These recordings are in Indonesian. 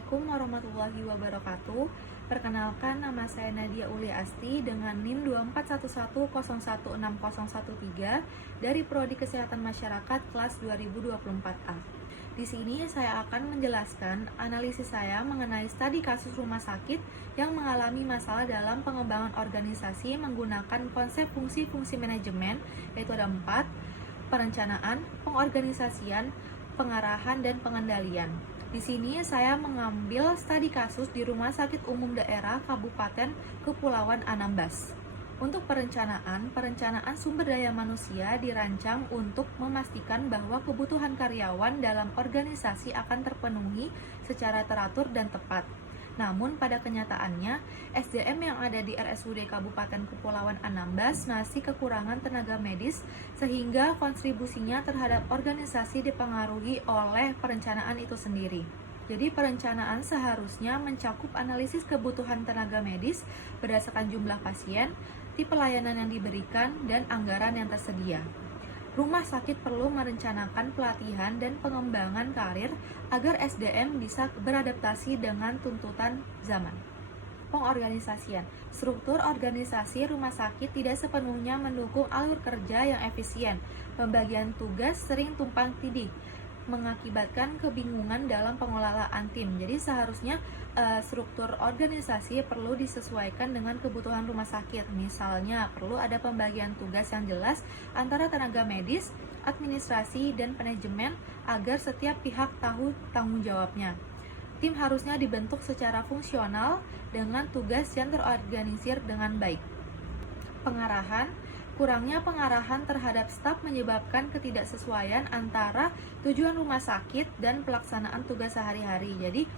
Assalamualaikum warahmatullahi wabarakatuh. Perkenalkan, nama saya Nadia Uli Asti dengan NIM 241101160113 dari Prodi Kesehatan Masyarakat kelas 2024A. Di sini saya akan menjelaskan analisis saya mengenai studi kasus rumah sakit yang mengalami masalah dalam pengembangan organisasi menggunakan konsep fungsi-fungsi manajemen, yaitu ada 4: perencanaan, pengorganisasian, pengarahan, dan pengendalian. Di sini saya mengambil studi kasus di Rumah Sakit Umum Daerah Kabupaten Kepulauan Anambas. Untuk perencanaan sumber daya manusia dirancang untuk memastikan bahwa kebutuhan karyawan dalam organisasi akan terpenuhi secara teratur dan tepat. Namun pada kenyataannya, SDM yang ada di RSUD Kabupaten Kepulauan Anambas masih kekurangan tenaga medis sehingga kontribusinya terhadap organisasi dipengaruhi oleh perencanaan itu sendiri. Jadi perencanaan seharusnya mencakup analisis kebutuhan tenaga medis berdasarkan jumlah pasien, tipe pelayanan yang diberikan, dan anggaran yang tersedia. Rumah sakit perlu merencanakan pelatihan dan pengembangan karir agar SDM bisa beradaptasi dengan tuntutan zaman. Pengorganisasian. Struktur organisasi rumah sakit tidak sepenuhnya mendukung alur kerja yang efisien. Pembagian tugas sering tumpang tindih, mengakibatkan kebingungan dalam pengelolaan tim. Jadi seharusnya struktur organisasi perlu disesuaikan dengan kebutuhan rumah sakit. Misalnya perlu ada pembagian tugas yang jelas antara tenaga medis, administrasi, dan manajemen agar setiap pihak tahu tanggung jawabnya. Tim harusnya dibentuk secara fungsional dengan tugas yang terorganisir dengan baik. Pengarahan. Kurangnya pengarahan terhadap staf menyebabkan ketidaksesuaian antara tujuan rumah sakit dan pelaksanaan tugas sehari-hari. Jadi,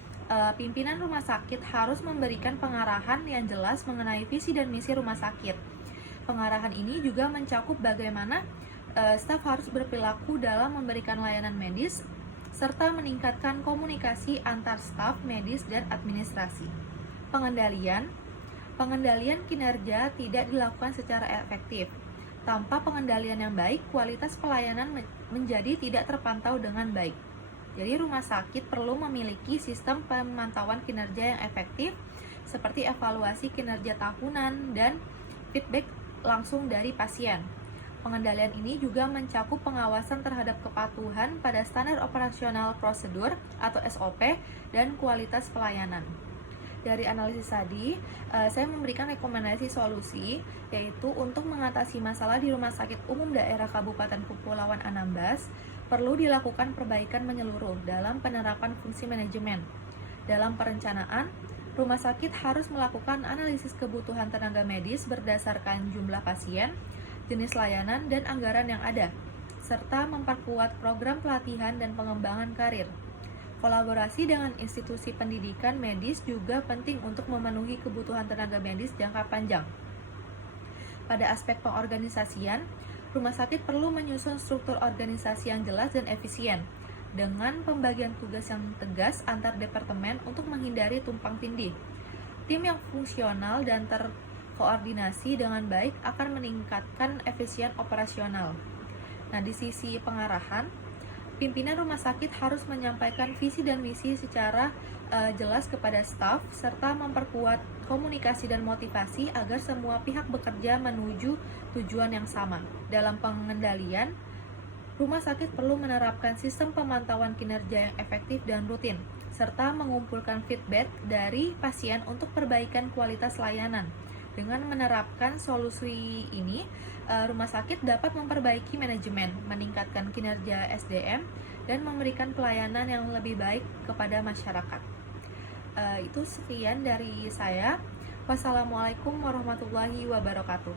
pimpinan rumah sakit harus memberikan pengarahan yang jelas mengenai visi dan misi rumah sakit. Pengarahan ini juga mencakup bagaimana staf harus berperilaku dalam memberikan layanan medis, serta meningkatkan komunikasi antar staf medis dan administrasi. Pengendalian kinerja tidak dilakukan secara efektif. Tanpa pengendalian yang baik, kualitas pelayanan menjadi tidak terpantau dengan baik. Jadi rumah sakit perlu memiliki sistem pemantauan kinerja yang efektif, seperti evaluasi kinerja tahunan dan feedback langsung dari pasien. Pengendalian ini juga mencakup pengawasan terhadap kepatuhan pada standar operasional prosedur atau SOP dan kualitas pelayanan. Dari analisis tadi, saya memberikan rekomendasi solusi, yaitu untuk mengatasi masalah di Rumah Sakit Umum Daerah Kabupaten Kepulauan Anambas, perlu dilakukan perbaikan menyeluruh dalam penerapan fungsi manajemen. Dalam perencanaan, rumah sakit harus melakukan analisis kebutuhan tenaga medis berdasarkan jumlah pasien, jenis layanan, dan anggaran yang ada, serta memperkuat program pelatihan dan pengembangan karir. Kolaborasi dengan institusi pendidikan medis juga penting untuk memenuhi kebutuhan tenaga medis jangka panjang. Pada aspek pengorganisasian, rumah sakit perlu menyusun struktur organisasi yang jelas dan efisien, dengan pembagian tugas yang tegas antar departemen untuk menghindari tumpang tindih. Tim yang fungsional dan terkoordinasi dengan baik akan meningkatkan efisien operasional. Nah, di sisi pengarahan, pimpinan rumah sakit harus menyampaikan visi dan misi secara jelas kepada staf, serta memperkuat komunikasi dan motivasi agar semua pihak bekerja menuju tujuan yang sama. Dalam pengendalian, rumah sakit perlu menerapkan sistem pemantauan kinerja yang efektif dan rutin, serta mengumpulkan feedback dari pasien untuk perbaikan kualitas layanan. Dengan menerapkan solusi ini, rumah sakit dapat memperbaiki manajemen, meningkatkan kinerja SDM, dan memberikan pelayanan yang lebih baik kepada masyarakat. Itu sekian dari saya. Wassalamualaikum warahmatullahi wabarakatuh.